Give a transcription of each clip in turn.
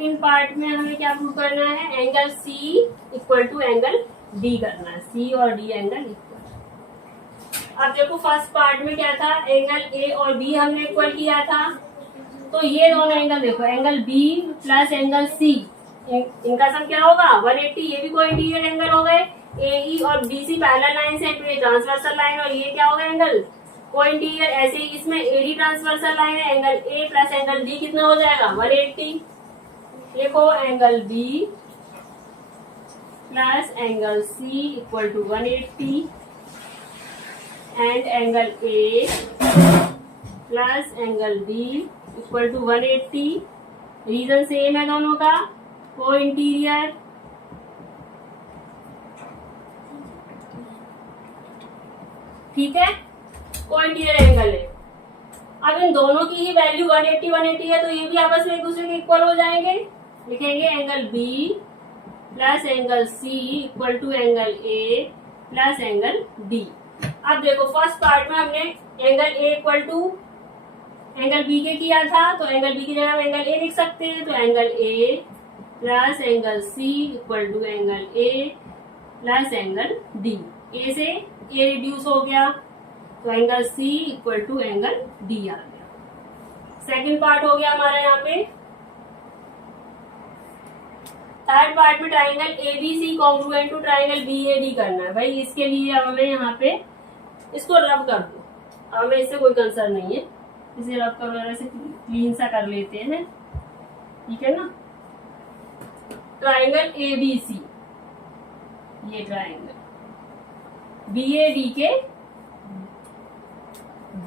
Second part में हमें क्या प्रूव करना है, angle C equal to angle D करना है, सी और डी एंगल इक्वल। अब देखो फर्स्ट पार्ट में क्या था, एंगल ए और बी हमने इक्वल किया था, तो ये दोनों एंगल देखो, angle B plus angle C, इनका सम क्या होगा 180, ये भी कोई इंटीरियर एंगल हो गए, ए और बी सी पैरेलल लाइन से, तो ये ट्रांसवर्सल लाइन, और ये क्या होगा एंगल को इंटीरियर। ऐसे ही इसमें एडी ट्रांसवर्सल लाइन है, angle A plus angle B कितना हो जाएगा 180। देखो angle B plus angle C equal to 180 and angle A plus angle B equal to 180। Reason same है दोनों का, को इंटीरियर। ठीक है, को इंटीरियर एंगल है। अब इन दोनों की ही वैल्यू 180 है, तो ये भी आपस में एक दूसरे के इक्वल हो जाएंगे। लिखेंगे angle B plus angle C equal to angle A plus angle D. अब देखो फर्स्ट पार्ट में हमने angle A equal to angle B के किया था, तो एंगल बी की जगह हम एंगल ए लिख सकते हैं, तो angle A plus angle C equal to angle A plus angle D. A से ए रिड्यूस हो गया, तो angle C equal to angle D आ गया। सेकंड पार्ट हो गया हमारा यहाँ पे। थर्ड पार्ट में triangle ABC congruent to triangle BAD करना है। भाई इसके लिए अब हमें यहाँ पे इसको रब कर दो, अब हमें इससे कोई कंसर्न नहीं है, इसे रब कर वगैरह से क्लीन सा कर लेते हैं, ठीक है ना। ट्राइंगल एबीसी, ये ट्राइंगल बीएडी के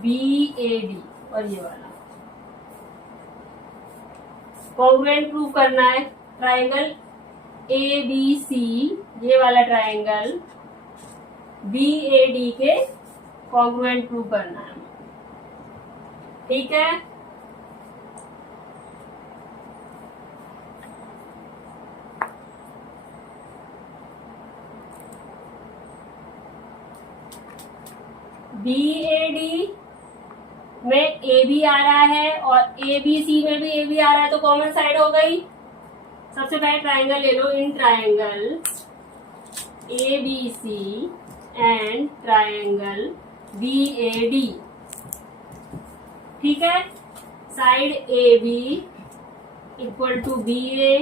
बीएडी और ये वाला कॉन्ग्रुएंट प्रूव करना है। ट्राइंगल एबीसी, ये वाला ट्राइंगल बीएडी के कॉन्ग्रुएंट प्रूव करना है, ठीक है। बीएडी में ए बी आ रहा है और एबीसी में भी ए बी आ रहा है, तो कॉमन साइड हो गई। सबसे पहले ट्राइंगल ले लो, in triangle ABC and triangle BAD, ठीक है। Side A B equal to B A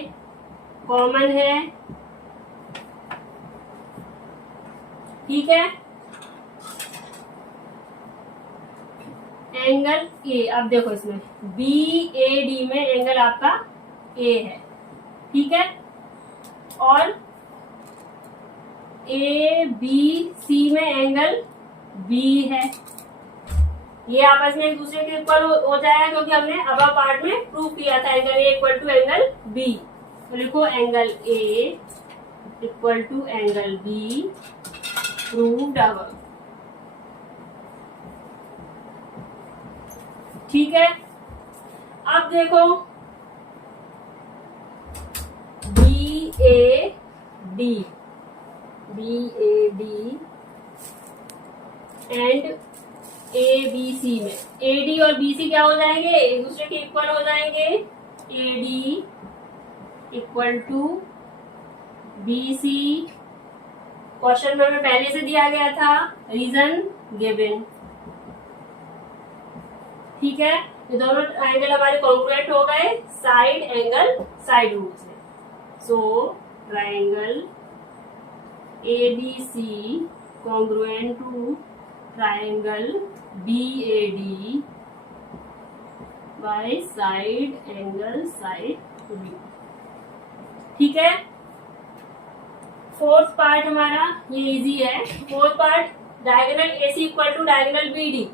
common है, ठीक है। एंगल ए, अब देखो इसमें बी ए डी में एंगल आपका ए है, ठीक है, और ए बी सी में एंगल बी है। ये आपस में एक दूसरे के इक्वल हो जाएगा, क्योंकि हमने अब पार्ट में प्रूव किया था angle A equal to angle B. तो लिखो angle A equal to angle B proved अब, ठीक है। अब देखो B A D and A B C में ए डी और बी सी क्या हो जाएंगे, एक दूसरे के इक्वल हो जाएंगे। A D equal to B C, question में हमें पहले से दिया गया था, रीजन गिवन, ठीक है। ये दोनों ट्राइंगल हमारे कॉन्ग्रुएंट हो गए साइड एंगल साइड रूल से। So triangle ABC congruent to triangle BAD by side angle side rule, ठीक है। फोर्थ पार्ट हमारा ये इजी है। Fourth part, diagonal AC equal to diagonal BD.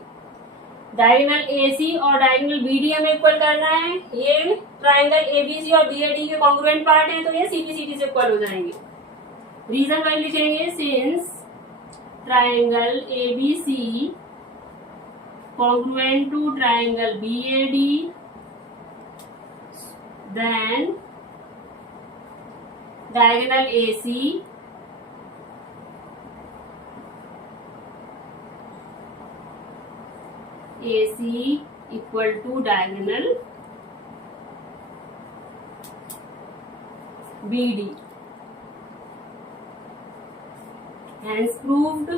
Diagonal AC और डायगोनल बीडी हमें equal करना है। ये ट्राइंगल एबीसी और बीएडी के कॉन्ग्रुएंट पार्ट है, तो ये सीपीसीटी से इक्वल हो जाएंगे। रीजन वाइज लिखेंगे, since triangle ABC congruent to triangle BAD, then diagonal AC equal to diagonal BD. Hence proved.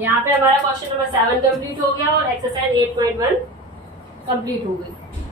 यहाँ पे हमारा क्वेश्चन नंबर 7 कंप्लीट हो गया और एक्सरसाइज 8.1 कंप्लीट हो गई।